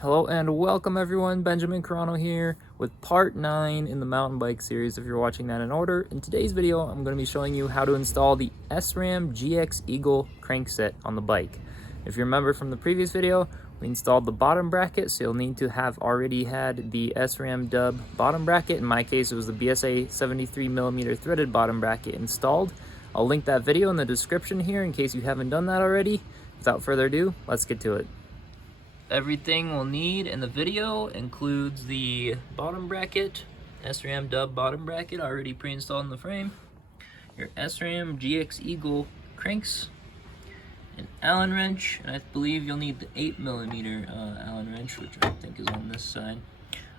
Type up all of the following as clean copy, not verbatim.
Hello and welcome everyone, Benjamin Carano here with part 9 in the mountain bike series if you're watching that in order. In today's video, I'm going to be showing you how to install the SRAM GX Eagle crankset on the bike. If you remember from the previous video, we installed the bottom bracket, so you'll need to have already had the SRAM dub bottom bracket. In my case, it was the BSA 73mm threaded bottom bracket installed. I'll link that video in the description here in case you haven't done that already. Without further ado, let's get to it. Everything we'll need in the video includes the bottom bracket, SRAM dub bottom bracket already pre-installed in the frame, your SRAM GX Eagle cranks, an Allen wrench, and I believe you'll need the 8mm Allen wrench, which I think is on this side.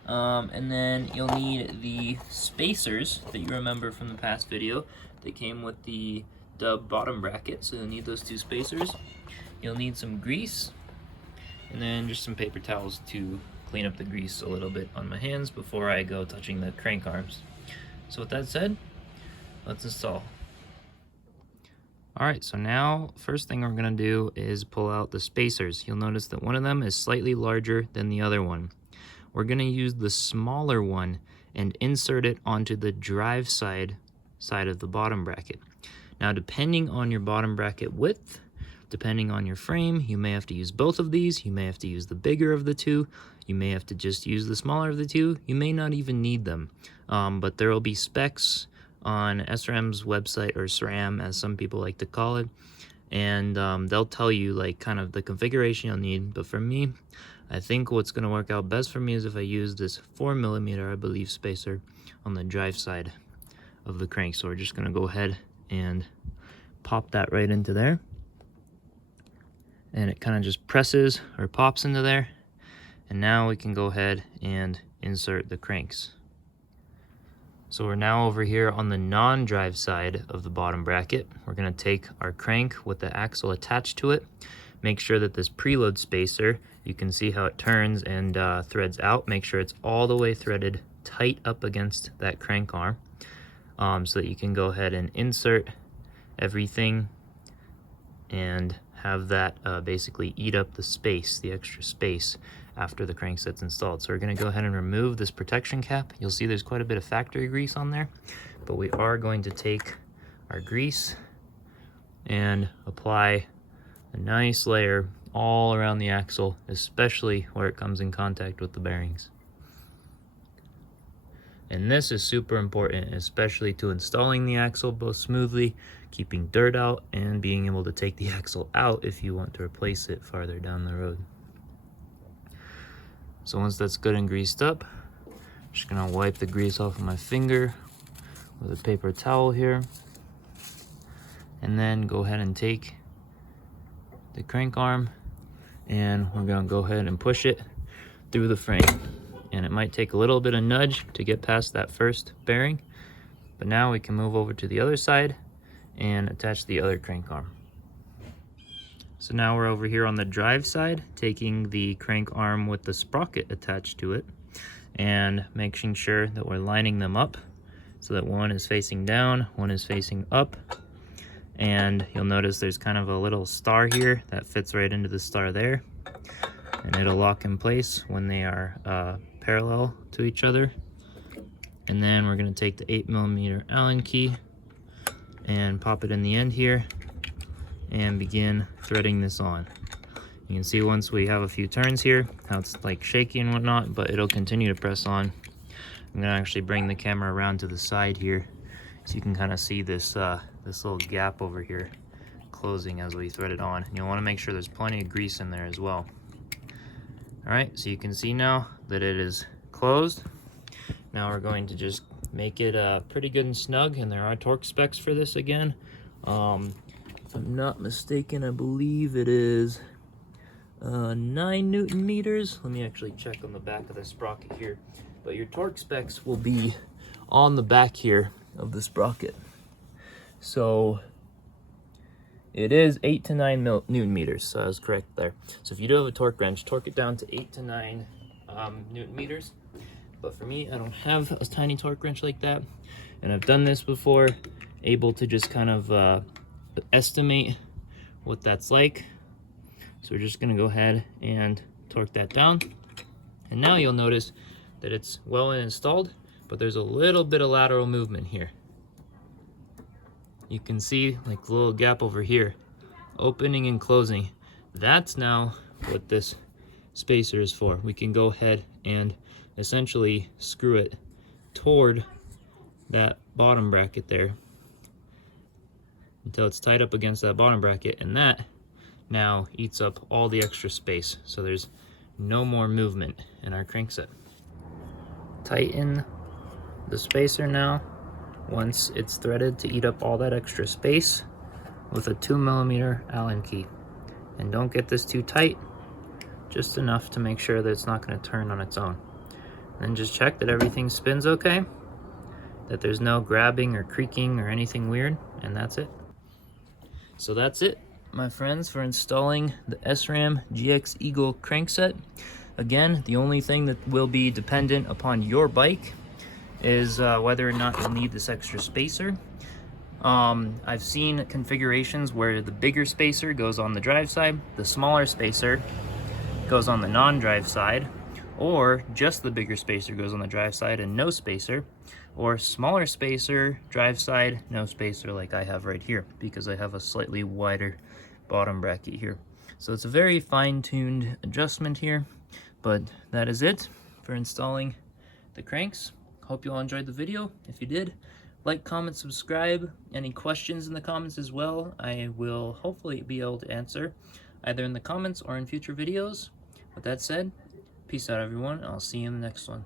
And then you'll need the spacers that you remember from the past video. They came with the dub bottom bracket, so you'll need those two spacers. You'll need some grease, and then just some paper towels to clean up the grease a little bit on my hands before I go touching the crank arms. So with that said, let's install. Alright, so now first thing we're going to do is pull out the spacers. You'll notice that one of them is slightly larger than the other one. We're going to use the smaller one and insert it onto the drive side of the bottom bracket. Now depending on your bottom bracket width, depending on your frame, you may have to use both of these, you may have to use the bigger of the two, you may have to just use the smaller of the two, you may not even need them. But there will be specs on SRAM's website, or SRAM as some people like to call it, and they'll tell you like kind of the configuration you'll need. But for me, I think what's going to work out best for me is if I use this 4mm, I believe, spacer on the drive side of the crank. So we're just going to go ahead and pop that right into there. And it kind of just presses or pops into there, and now we can go ahead and insert the cranks. So we're now over here on the non-drive side of the bottom bracket. We're going to take our crank with the axle attached to it, make sure that this preload spacer, you can see how it turns and threads out, make sure it's all the way threaded tight up against that crank arm, so that you can go ahead and insert everything and have that basically eat up the space, the extra space, after the crankset's installed. So we're going to go ahead and remove this protection cap. You'll see there's quite a bit of factory grease on there, but we are going to take our grease and apply a nice layer all around the axle, especially where it comes in contact with the bearings. And this is super important, especially to installing the axle both smoothly, keeping dirt out, and being able to take the axle out if you want to replace it farther down the road. So once that's good and greased up, I'm just gonna wipe the grease off of my finger with a paper towel here, and then go ahead and take the crank arm and we're gonna go ahead and push it through the frame. And it might take a little bit of nudge to get past that first bearing, but now we can move over to the other side and attach the other crank arm. So now we're over here on the drive side, taking the crank arm with the sprocket attached to it and making sure that we're lining them up so that one is facing down, one is facing up. And you'll notice there's kind of a little star here that fits right into the star there, and it'll lock in place when they are parallel to each other. And then we're going to take the 8mm Allen key and pop it in the end here and begin threading this on. You can see once we have a few turns here how it's like shaky and whatnot, but it'll continue to press on. I'm going to actually bring the camera around to the side here so you can kind of see this this little gap over here closing as we thread it on. And you'll want to make sure there's plenty of grease in there as well. Alright, so you can see now that it is closed. Now we're going to just make it pretty good and snug, and there are torque specs for this again. If I'm not mistaken, I believe it is 9 Newton meters. Let me actually check on the back of the sprocket here. But your torque specs will be on the back here of the sprocket. So it is 8 to 9 Newton meters, so I was correct there. So if you do have a torque wrench, torque it down to 8 to 9 Newton meters. But for me, I don't have a tiny torque wrench like that, and I've done this before, able to just kind of estimate what that's like. So we're just gonna go ahead and torque that down. And now you'll notice that it's well installed, but there's a little bit of lateral movement here. You can see like the little gap over here, opening and closing. That's now what this spacer is for. We can go ahead and essentially screw it toward that bottom bracket there until it's tied up against that bottom bracket, and that now eats up all the extra space, so there's no more movement in our crankset. Tighten the spacer now once it's threaded to eat up all that extra space with a 2mm Allen key. And don't get this too tight, just enough to make sure that it's not going to turn on its own. And then just check that everything spins okay, that there's no grabbing or creaking or anything weird, and that's it. So that's it, my friends, for installing the SRAM GX Eagle crankset. Again, the only thing that will be dependent upon your bike is whether or not you'll need this extra spacer. I've seen configurations where the bigger spacer goes on the drive side, the smaller spacer goes on the non-drive side, or just the bigger spacer goes on the drive side and no spacer, or smaller spacer, drive side, no spacer, like I have right here, because I have a slightly wider bottom bracket here. So it's a very fine-tuned adjustment here, but that is it for installing the cranks. Hope you all enjoyed the video. If you did, like, comment, subscribe. Any questions in the comments as well, I will hopefully be able to answer either in the comments or in future videos. With that said, peace out everyone, I'll see you in the next one.